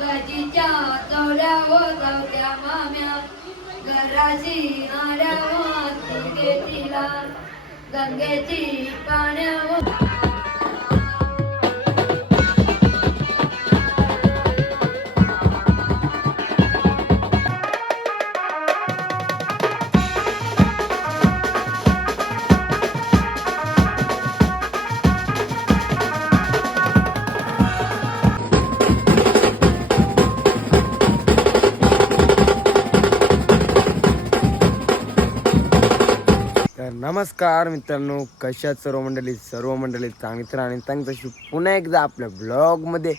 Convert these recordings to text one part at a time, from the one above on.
गजीच्या चवल्या हो चवल्या माम्या घराची आल्यावर तिला गंगेची पाण्यावर नमस्कार मित्रांनो, कशात सर्व मंडळी चांगली आणि चांगली पुन्हा एकदा आपल्या ब्लॉगमध्ये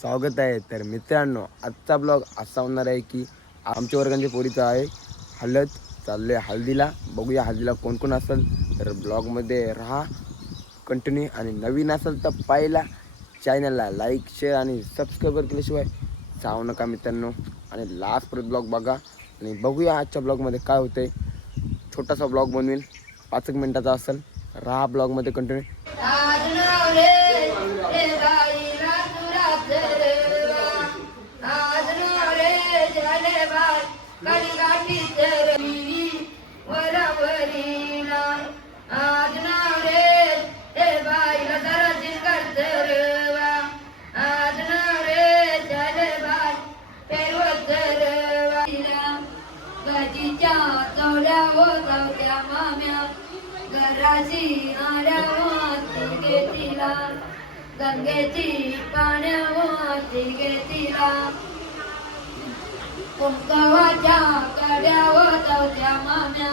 स्वागत आहे. तर मित्रांनो, आजचा ब्लॉग असा होणार आहे की आमच्या वर्गांच्या पोरीचं आहे हळद, चालले हळदीला. बघूया हळदीला कोण कोण असेल, तर ब्लॉगमध्ये राहा कंटिन्यू. आणि नवीन असेल तर पहिला चॅनलला लाईक शेअर आणि सबस्क्राईब केल्याशिवाय जाऊ नका मित्रांनो. आणि लास्टपर्यंत ब्लॉग बघा आणि बघूया आजच्या ब्लॉगमध्ये काय होतं आहे. छोटासा ब्लॉग बनवेल, 5 मिनिटाचा असेल. राहा ब्लॉगमध्ये कंटिन्यू. घराची आल्यावर तिला गंगेची पाण्यावर तिला कुंकवाच्या कड्यावर चौथ्या माम्या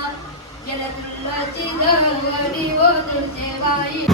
जलदुल्लाची गवडी व तुळचे बाई.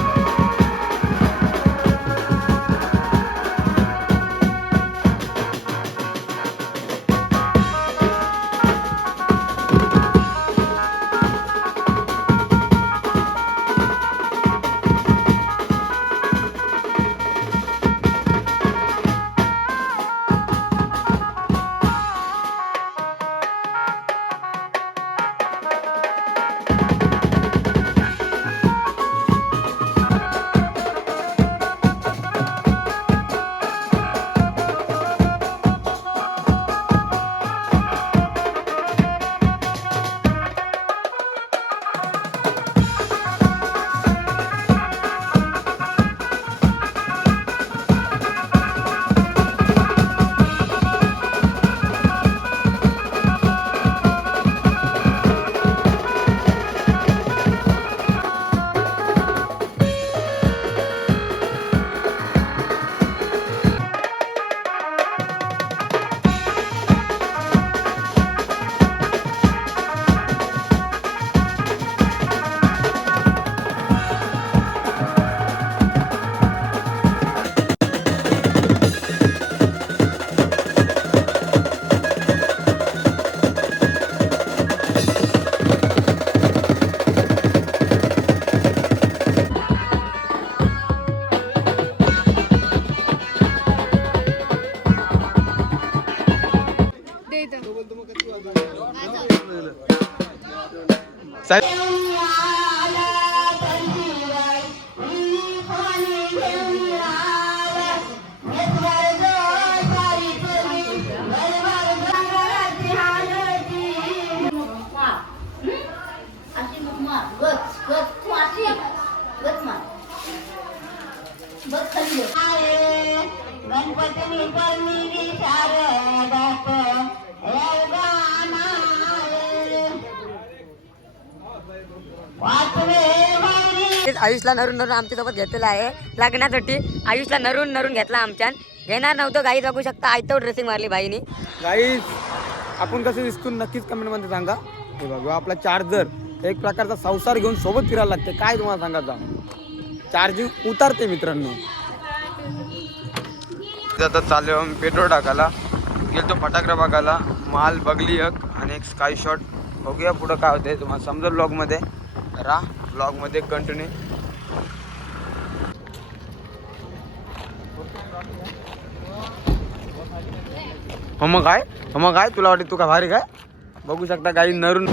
आयुषला नरून आमच्यासोबत घेतलेला आहे लग्नासाठी. आयुषला नरून घेतला आमच्यान. घेणार नव्हतं गाईज, बघू शकता आयतो ड्रेसिंग मारली बाईनी. गाईज आपण कसं दिसतो नक्कीच कमेंटमध्ये सांगा. हे बघा आपला चार्जर एक प्रकारचा संसार घेऊन सोबत फिरायला लागते. काय तुम्हाला सांगायचं, चार्जिंग उतारते मित्रांनो. आता चालू पेट्रोल टाकायला गेलतो, फटाकडा बघायला, माल बघली एक आणि एक स्काय शॉट. बघूया पुढं काय होते, तुम्हाला समजेल ब्लॉगमध्ये. राहा ब्लॉगमध्ये कंटिन्यू. मग काय तुला वाटते तू का भारी काय. बघू शकता काही नरून